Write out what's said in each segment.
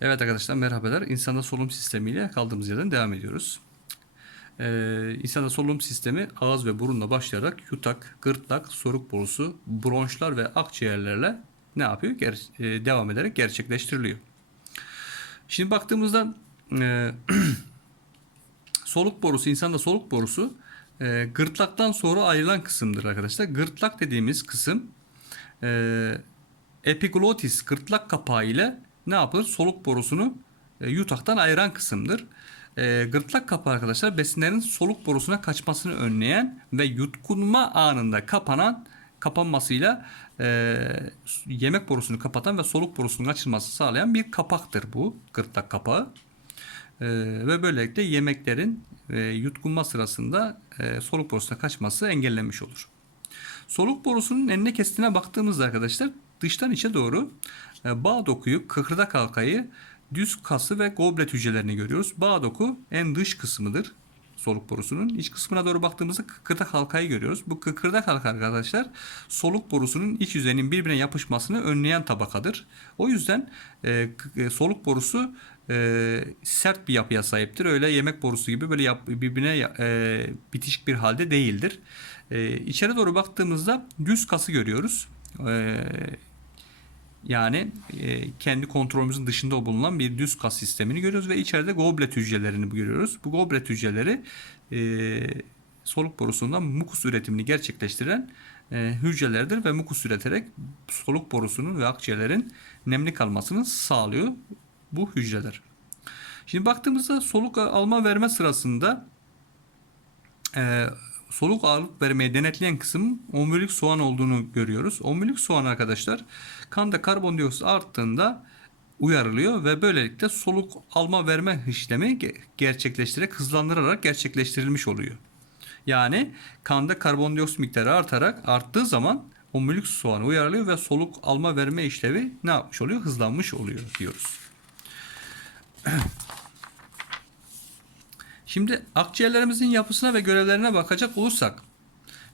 Evet arkadaşlar merhabalar. İnsanda solunum sistemiyle kaldığımız yerden devam ediyoruz. Ee, insanda solunum sistemi ağız ve burunla başlayarak yutak, gırtlak, soluk borusu, bronşlar ve akciğerlerle ne yapıyor? Ger- e, devam ederek gerçekleştiriliyor. Şimdi baktığımızda e, soluk borusu, insanda soluk borusu e, gırtlaktan sonra ayrılan kısımdır arkadaşlar. Gırtlak dediğimiz kısım e, epiglotis gırtlak kapağı ile ne yapılır? Soluk borusunu e, yutaktan ayıran kısımdır. E, gırtlak kapağı arkadaşlar besinlerin soluk borusuna kaçmasını önleyen ve yutkunma anında kapanan kapanmasıyla e, yemek borusunu kapatan ve soluk borusunun açılması sağlayan bir kapaktır bu gırtlak kapağı. E, ve böylelikle yemeklerin e, yutkunma sırasında e, soluk borusuna kaçması engellenmiş olur. Soluk borusunun enine kestiğine baktığımızda arkadaşlar dıştan içe doğru bağ dokuyu, kıkırdak halkayı, düz kası ve goblet hücrelerini görüyoruz. Bağ doku en dış kısmıdır soluk borusunun. İç kısmına doğru baktığımızda kıkırdak halkayı görüyoruz. Bu kıkırdak halka arkadaşlar soluk borusunun iç yüzeyinin birbirine yapışmasını önleyen tabakadır. O yüzden e, e, soluk borusu e, sert bir yapıya sahiptir. Öyle yemek borusu gibi böyle yap, birbirine e, bitişik bir halde değildir. E, içeri doğru baktığımızda düz kası görüyoruz. E, yani e, kendi kontrolümüzün dışında bulunan bir düz kas sistemini görüyoruz ve içeride goblet hücrelerini görüyoruz. Bu goblet hücreleri e, soluk borusundan mukus üretimini gerçekleştiren e, hücrelerdir ve mukus üreterek soluk borusunun ve akciğerlerin nemli kalmasını sağlıyor bu hücreler. Şimdi baktığımızda soluk alma verme sırasında e, soluk alıp vermeyi denetleyen kısım omurilik soğan olduğunu görüyoruz. Omurilik soğan arkadaşlar kanda karbondioksit arttığında uyarılıyor ve böylelikle soluk alma verme işlemi ge- gerçekleştirerek hızlandırarak gerçekleştirilmiş oluyor. Yani kanda karbondioksit miktarı artarak arttığı zaman omurilik soğanı uyarılıyor ve soluk alma verme işlevi ne yapmış oluyor? Hızlanmış oluyor diyoruz. Şimdi akciğerlerimizin yapısına ve görevlerine bakacak olursak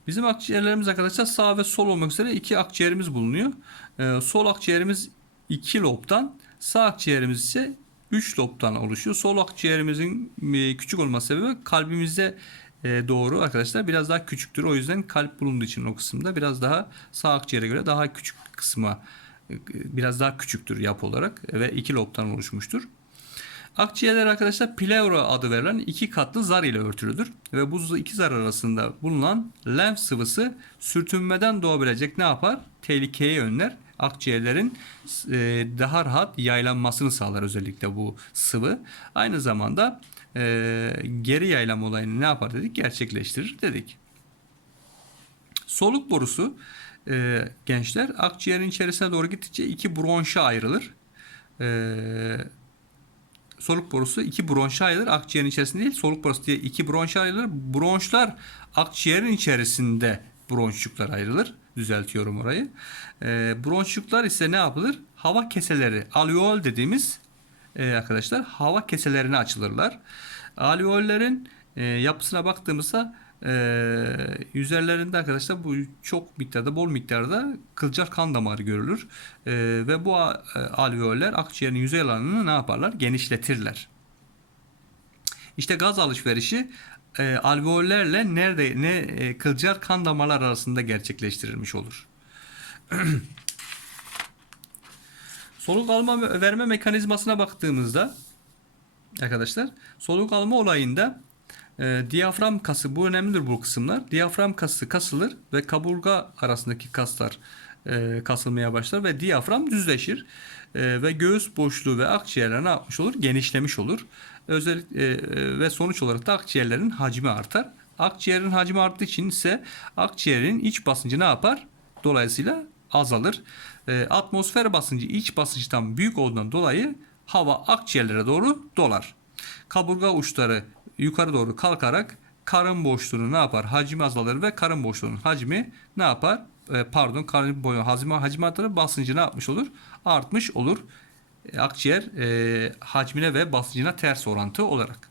bizim akciğerlerimiz arkadaşlar sağ ve sol olmak üzere iki akciğerimiz bulunuyor. Ee, sol akciğerimiz iki lobdan, sağ akciğerimiz ise 3 lobdan oluşuyor. Sol akciğerimizin e, küçük olması sebebi kalbimize e, doğru arkadaşlar biraz daha küçüktür. O yüzden kalp bulunduğu için o kısımda biraz daha sağ akciğere göre daha küçük kısma e, biraz daha küçüktür yapı olarak ve iki lobdan oluşmuştur. Akciğerler arkadaşlar pleura adı verilen iki katlı zar ile örtülüdür ve bu iki zar arasında bulunan lenf sıvısı sürtünmeden doğabilecek ne yapar? Tehlikeyi önler. Akciğerlerin e, daha rahat yaylanmasını sağlar özellikle bu sıvı. Aynı zamanda e, geri yaylam olayını ne yapar dedik? Gerçekleştirir dedik. Soluk borusu e, gençler akciğerin içerisine doğru gittikçe iki bronşa ayrılır. E, soluk borusu iki bronşa ayrılır. Akciğerin içerisinde değil. Soluk borusu diye iki bronşa ayrılır. Bronşlar akciğerin içerisinde bronşçuklar ayrılır. Düzeltiyorum orayı. E, bronşçuklar ise ne yapılır? Hava keseleri, alveol dediğimiz e, arkadaşlar hava keselerine açılırlar. Alveollerin e, yapısına baktığımızda e, üzerlerinde arkadaşlar bu çok miktarda bol miktarda kılcal kan damarı görülür. E, ve bu e, alveoller akciğerin yüzey alanını ne yaparlar? Genişletirler. İşte gaz alışverişi e, alveollerle nerede ne e, kılcal kan damarlar arasında gerçekleştirilmiş olur. Soluk alma ve verme mekanizmasına baktığımızda arkadaşlar soluk alma olayında e, diyafram kası bu önemlidir bu kısımlar. Diyafram kası kasılır ve kaburga arasındaki kaslar e, kasılmaya başlar ve diyafram düzleşir E, ve göğüs boşluğu ve akciğerler ne yapmış olur? Genişlemiş olur. Özellikle e, ve sonuç olarak da akciğerlerin hacmi artar. Akciğerin hacmi arttığı için ise akciğerin iç basıncı ne yapar? Dolayısıyla azalır. E, atmosfer basıncı iç basınçtan büyük olduğundan dolayı hava akciğerlere doğru dolar. Kaburga uçları yukarı doğru kalkarak karın boşluğunu ne yapar? Hacmi azalır ve karın boşluğunun hacmi ne yapar? E, pardon karın boyu hacmi, hacmi artar basıncı ne yapmış olur? Artmış olur. E, akciğer e, hacmine ve basıncına ters orantı olarak.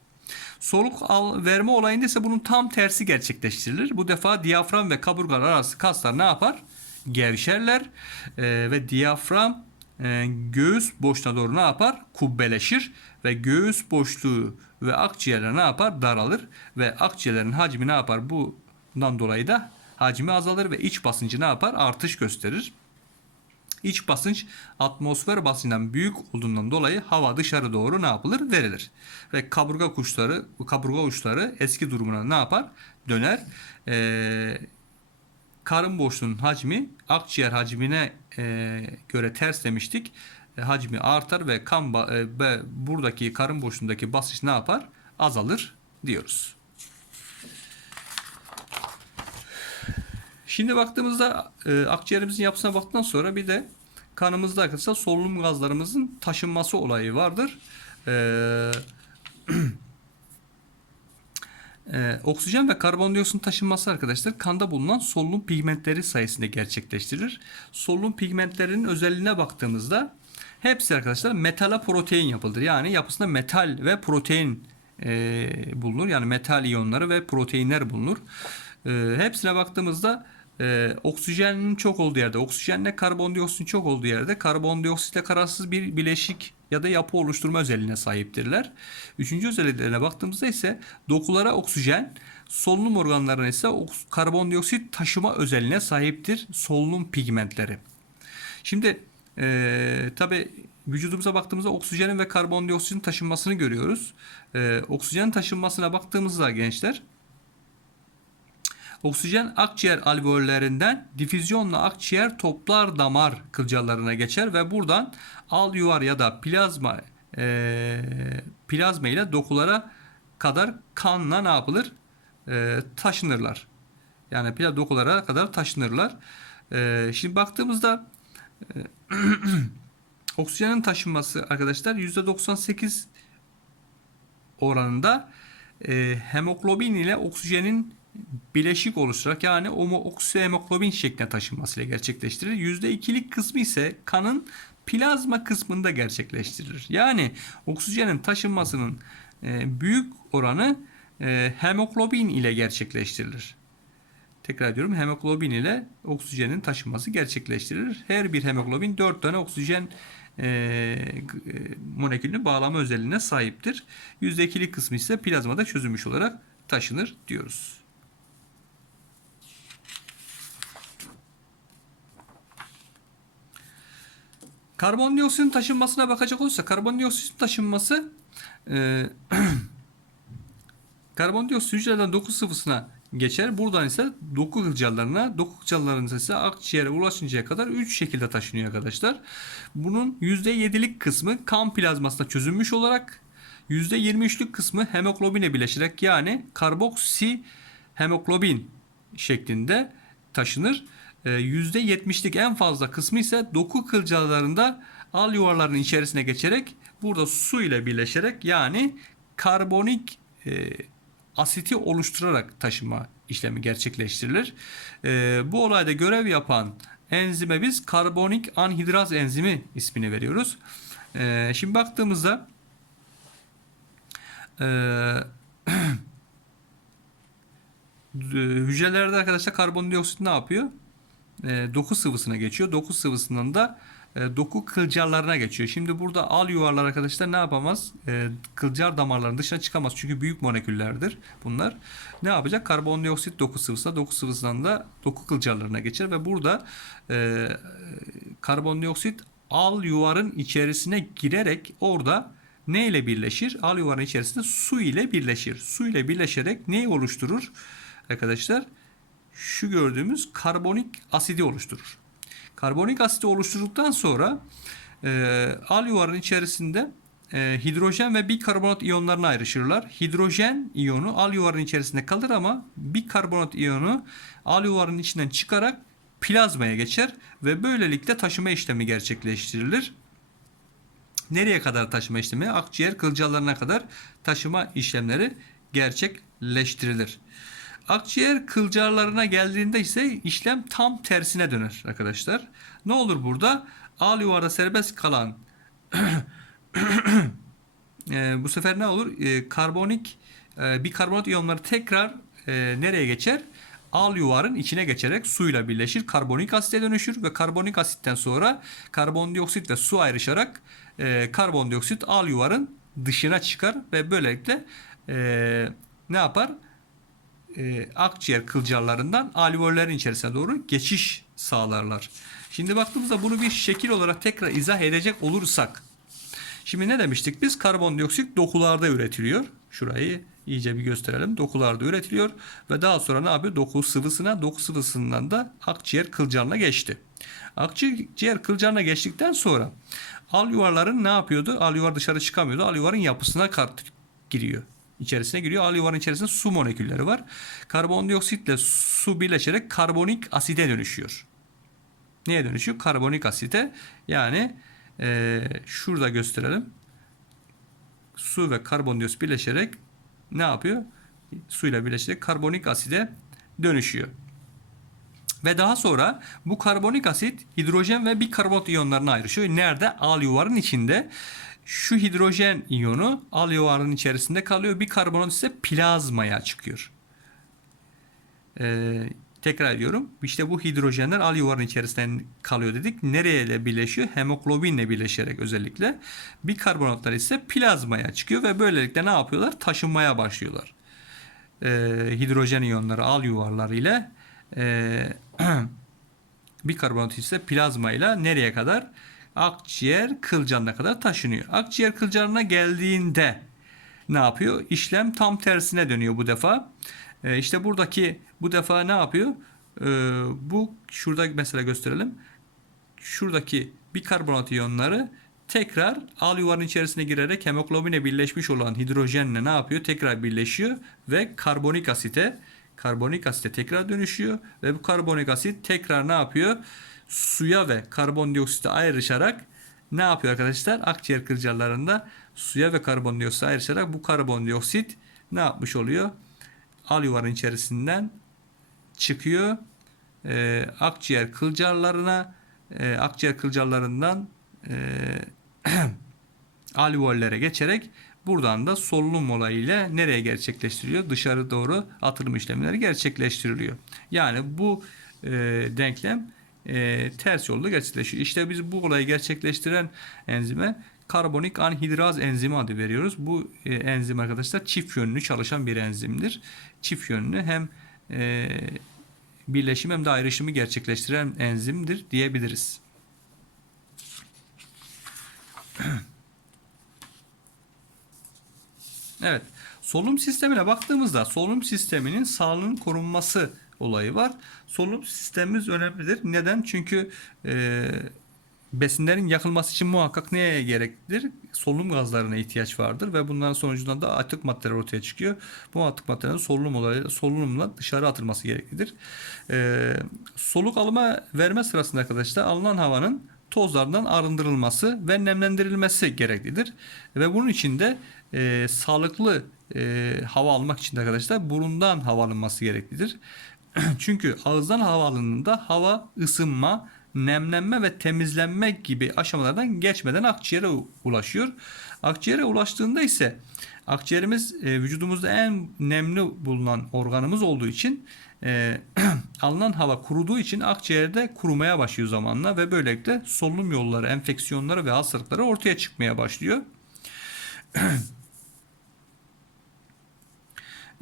Soluk al, verme olayında ise bunun tam tersi gerçekleştirilir. Bu defa diyafram ve kaburgalar arası kaslar ne yapar? Gevşerler E, ve diyafram e, göğüs boşluğuna doğru ne yapar? Kubbeleşir ve göğüs boşluğu ve akciğerler ne yapar? Daralır ve akciğerlerin hacmi ne yapar? Bundan dolayı da hacmi azalır ve iç basıncı ne yapar? Artış gösterir. İç basınç atmosfer basıncından büyük olduğundan dolayı hava dışarı doğru ne yapılır? Verilir. Ve kaburga kuşları, kaburga uçları eski durumuna ne yapar? Döner. Ee, karın boşluğunun hacmi akciğer hacmine e, göre ters demiştik. E, hacmi artar ve kan ve buradaki karın boşluğundaki basınç ne yapar? Azalır diyoruz. Şimdi baktığımızda e, akciğerimizin yapısına baktıktan sonra bir de kanımızda arkadaşlar solunum gazlarımızın taşınması olayı vardır. Eee Ee, oksijen ve karbondioksit taşınması arkadaşlar kanda bulunan solunum pigmentleri sayesinde gerçekleştirilir. Solunum pigmentlerinin özelliğine baktığımızda hepsi arkadaşlar metala protein yapılır. Yani yapısında metal ve protein e, bulunur. Yani metal iyonları ve proteinler bulunur. E, hepsine baktığımızda e, oksijenin çok olduğu yerde, oksijenle karbondioksitin çok olduğu yerde karbondioksitle kararsız bir bileşik ya da yapı oluşturma özelliğine sahiptirler. Üçüncü özelliklerine baktığımızda ise dokulara oksijen, solunum organlarına ise oks- karbondioksit taşıma özelliğine sahiptir solunum pigmentleri. Şimdi e, tabi vücudumuza baktığımızda oksijenin ve karbondioksitin taşınmasını görüyoruz. E, oksijen taşınmasına baktığımızda gençler Oksijen akciğer alveollerinden difüzyonla akciğer toplar damar kılcallarına geçer ve buradan al yuvar ya da plazma e, plazma ile dokulara kadar kanla ne yapılır? E, taşınırlar. Yani plaz dokulara kadar taşınırlar. E, şimdi baktığımızda oksijenin taşınması arkadaşlar %98 oranında e, hemoglobin ile oksijenin bileşik oluşturarak yani oksihemoglobin şeklinde taşınmasıyla gerçekleştirilir. %2'lik kısmı ise kanın plazma kısmında gerçekleştirilir. Yani oksijenin taşınmasının e, büyük oranı e, hemoglobin ile gerçekleştirilir. Tekrar diyorum hemoglobin ile oksijenin taşınması gerçekleştirilir. Her bir hemoglobin 4 tane oksijen e, e, molekülünü bağlama özelliğine sahiptir. %2'lik kısmı ise plazmada çözülmüş olarak taşınır diyoruz. Karbondioksitin taşınmasına bakacak olursa karbondioksit taşınması e, karbondioksit hücreden doku sıvısına geçer. Buradan ise doku kılcallarına, doku kılcallarının ise akciğere ulaşıncaya kadar 3 şekilde taşınıyor arkadaşlar. Bunun %7'lik kısmı kan plazmasına çözülmüş olarak %23'lük kısmı hemoglobine bileşerek yani karboksi hemoglobin şeklinde taşınır. %70'lik en fazla kısmı ise doku kılcallarında al yuvarlarının içerisine geçerek burada su ile birleşerek yani karbonik e, asiti oluşturarak taşıma işlemi gerçekleştirilir. E, bu olayda görev yapan enzime biz karbonik anhidraz enzimi ismini veriyoruz. E, şimdi baktığımızda e, hücrelerde arkadaşlar karbondioksit ne yapıyor? e, doku sıvısına geçiyor. Doku sıvısından da e, doku kılcallarına geçiyor. Şimdi burada al yuvarlar arkadaşlar ne yapamaz? E, kılcal damarların dışına çıkamaz. Çünkü büyük moleküllerdir bunlar. Ne yapacak? Karbondioksit doku sıvısına, doku sıvısından da doku kılcallarına geçer ve burada e, karbondioksit al yuvarın içerisine girerek orada ne ile birleşir? Al yuvarın içerisinde su ile birleşir. Su ile birleşerek neyi oluşturur? Arkadaşlar şu gördüğümüz karbonik asidi oluşturur. Karbonik asidi oluşturduktan sonra e, al yuvarın içerisinde e, hidrojen ve bikarbonat iyonlarına ayrışırlar. Hidrojen iyonu al yuvarın içerisinde kalır ama bikarbonat iyonu al yuvarın içinden çıkarak plazmaya geçer ve böylelikle taşıma işlemi gerçekleştirilir. Nereye kadar taşıma işlemi? Akciğer kılcallarına kadar taşıma işlemleri gerçekleştirilir. Akciğer kılcallarına geldiğinde ise işlem tam tersine döner arkadaşlar. Ne olur burada? Al yuvarda serbest kalan e, bu sefer ne olur? E, karbonik e, bikarbonat iyonları tekrar e, nereye geçer? al yuvarın içine geçerek suyla birleşir. Karbonik asite dönüşür ve karbonik asitten sonra karbondioksit ve su ayrışarak e, karbondioksit al yuvarın dışına çıkar ve böylelikle e, ne yapar? E, akciğer kılcallarından alveollerin içerisine doğru geçiş sağlarlar. Şimdi baktığımızda bunu bir şekil olarak tekrar izah edecek olursak Şimdi ne demiştik biz? Karbondioksit dokularda üretiliyor. Şurayı iyice bir gösterelim. Dokularda üretiliyor ve daha sonra ne yapıyor? Doku sıvısına, doku sıvısından da akciğer kılcalına geçti. Akciğer kılcalına geçtikten sonra al yuvarların ne yapıyordu? Al dışarı çıkamıyordu. Al yapısına kart giriyor. İçerisine giriyor. Al içerisinde su molekülleri var. Karbondioksitle su birleşerek karbonik asite dönüşüyor. Neye dönüşüyor? Karbonik asite. Yani ee, şurada gösterelim. Su ve karbondioksit birleşerek ne yapıyor? Suyla birleşerek karbonik aside dönüşüyor. Ve daha sonra bu karbonik asit hidrojen ve bikarbonat iyonlarına ayrışıyor. Nerede? Al yuvarın içinde. Şu hidrojen iyonu al yuvarın içerisinde kalıyor. Bikarbonat ise plazmaya çıkıyor. Ee, Tekrar ediyorum. İşte bu hidrojenler al yuvarın içerisinden kalıyor dedik. Nereye birleşiyor? Hemoglobinle birleşerek özellikle. Bikarbonatlar ise plazmaya çıkıyor ve böylelikle ne yapıyorlar? Taşınmaya başlıyorlar. Ee, hidrojen iyonları al yuvarları ile e, bikarbonat ise plazma ile nereye kadar? Akciğer kılcanına kadar taşınıyor. Akciğer kılcanına geldiğinde ne yapıyor? İşlem tam tersine dönüyor bu defa. E, işte buradaki bu defa ne yapıyor? E, bu şurada mesela gösterelim. Şuradaki bikarbonat iyonları tekrar al yuvarın içerisine girerek hemoglobine birleşmiş olan hidrojenle ne yapıyor? Tekrar birleşiyor ve karbonik asite karbonik asite tekrar dönüşüyor ve bu karbonik asit tekrar ne yapıyor? Suya ve karbondioksite ayrışarak ne yapıyor arkadaşlar? Akciğer kılcallarında suya ve karbondioksite ayrışarak bu karbondioksit ne yapmış oluyor? al yuvarın içerisinden çıkıyor. E, akciğer kılcallarına e, akciğer kılcallarından e, alveollere geçerek buradan da solunum olayıyla nereye gerçekleştiriliyor? Dışarı doğru atılım işlemleri gerçekleştiriliyor. Yani bu e, denklem e, ters yolda gerçekleşiyor. İşte biz bu olayı gerçekleştiren enzime karbonik anhidraz enzimi adı veriyoruz. Bu e, enzim arkadaşlar çift yönlü çalışan bir enzimdir. Çift yönlü hem e, birleşim hem de ayrışımı gerçekleştiren enzimdir diyebiliriz. Evet. Solunum sistemine baktığımızda solunum sisteminin sağlığının korunması olayı var. Solunum sistemimiz önemlidir. Neden? Çünkü e, besinlerin yakılması için muhakkak neye gereklidir? Solunum gazlarına ihtiyaç vardır ve bunların sonucunda da atık maddeler ortaya çıkıyor. Bu atık maddelerin solunum olayı, solunumla dışarı atılması gereklidir. Ee, soluk alma verme sırasında arkadaşlar alınan havanın tozlardan arındırılması ve nemlendirilmesi gereklidir. Ve bunun için de e, sağlıklı e, hava almak için de arkadaşlar burundan hava alınması gereklidir. Çünkü ağızdan hava alındığında hava ısınma, nemlenme ve temizlenme gibi aşamalardan geçmeden akciğere ulaşıyor. Akciğere ulaştığında ise akciğerimiz e, vücudumuzda en nemli bulunan organımız olduğu için e, alınan hava kuruduğu için akciğerde kurumaya başlıyor zamanla ve böylelikle solunum yolları, enfeksiyonları ve hastalıkları ortaya çıkmaya başlıyor.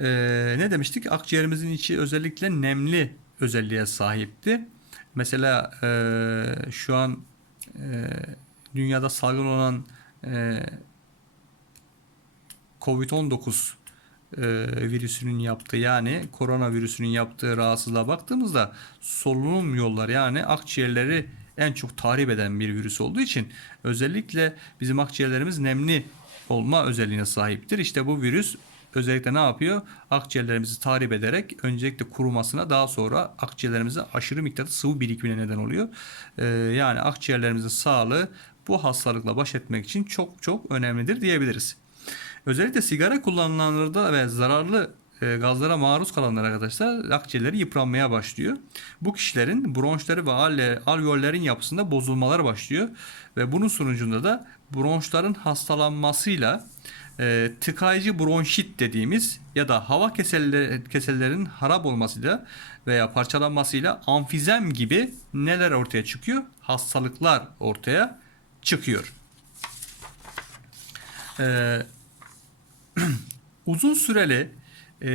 e, ne demiştik? Akciğerimizin içi özellikle nemli özelliğe sahipti. Mesela e, şu an e, dünyada salgın olan e, Covid-19 e, virüsünün yaptığı yani koronavirüsünün yaptığı rahatsızlığa baktığımızda solunum yolları yani akciğerleri en çok tahrip eden bir virüs olduğu için özellikle bizim akciğerlerimiz nemli olma özelliğine sahiptir. İşte bu virüs özellikle ne yapıyor? Akciğerlerimizi tahrip ederek öncelikle kurumasına daha sonra akciğerlerimize aşırı miktarda sıvı birikimine neden oluyor. Ee, yani akciğerlerimizin sağlığı bu hastalıkla baş etmek için çok çok önemlidir diyebiliriz. Özellikle sigara kullanılanlarda ve zararlı e, gazlara maruz kalanlar arkadaşlar akciğerleri yıpranmaya başlıyor. Bu kişilerin bronşları ve alveollerin yapısında bozulmalar başlıyor ve bunun sonucunda da bronşların hastalanmasıyla e, tıkayıcı bronşit dediğimiz ya da hava keseller, keselerinin harap olmasıyla veya parçalanmasıyla amfizem gibi neler ortaya çıkıyor? Hastalıklar ortaya çıkıyor. Ee, uzun süreli e,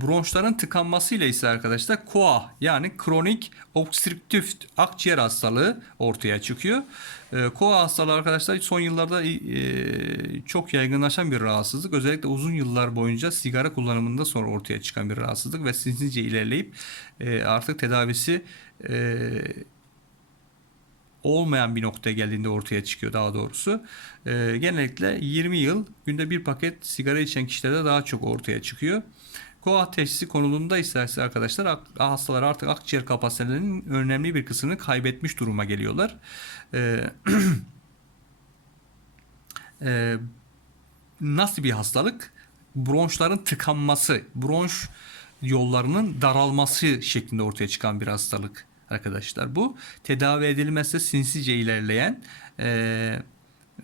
bronşların tıkanmasıyla ise arkadaşlar KOAH yani kronik obstrüktif akciğer hastalığı ortaya çıkıyor. E, KOAH hastalığı arkadaşlar son yıllarda e, çok yaygınlaşan bir rahatsızlık. Özellikle uzun yıllar boyunca sigara kullanımında sonra ortaya çıkan bir rahatsızlık ve sinsice ilerleyip e, artık tedavisi e, olmayan bir noktaya geldiğinde ortaya çıkıyor daha doğrusu. Ee, genellikle 20 yıl günde bir paket sigara içen kişilerde daha çok ortaya çıkıyor. KOAH teşhisi konulunda isterse arkadaşlar hastalar artık akciğer kapasitelerinin önemli bir kısmını kaybetmiş duruma geliyorlar. Ee, e, nasıl bir hastalık? Bronşların tıkanması, bronş yollarının daralması şeklinde ortaya çıkan bir hastalık arkadaşlar. Bu tedavi edilmezse sinsice ilerleyen e,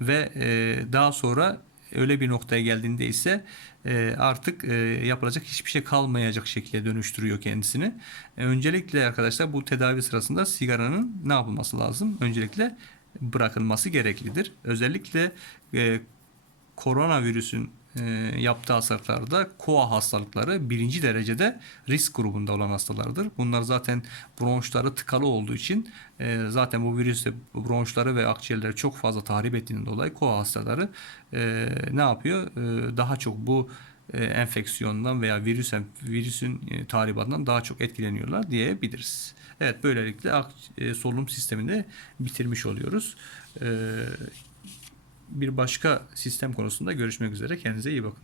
ve e, daha sonra öyle bir noktaya geldiğinde ise e, artık e, yapılacak hiçbir şey kalmayacak şekilde dönüştürüyor kendisini. E, öncelikle arkadaşlar bu tedavi sırasında sigaranın ne yapılması lazım? Öncelikle bırakılması gereklidir. Özellikle e, koronavirüsün yaptığı hastalıklarda koa hastalıkları birinci derecede risk grubunda olan hastalardır. Bunlar zaten bronşları tıkalı olduğu için e, zaten bu virüs bronşları ve akciğerleri çok fazla tahrip ettiğinden dolayı koa hastaları e, ne yapıyor? E, daha çok bu e, enfeksiyondan veya virüs virüsün e, tahribatından daha çok etkileniyorlar diyebiliriz. Evet böylelikle e, solunum sistemini bitirmiş oluyoruz. Bir başka sistem konusunda görüşmek üzere. Kendinize iyi bakın.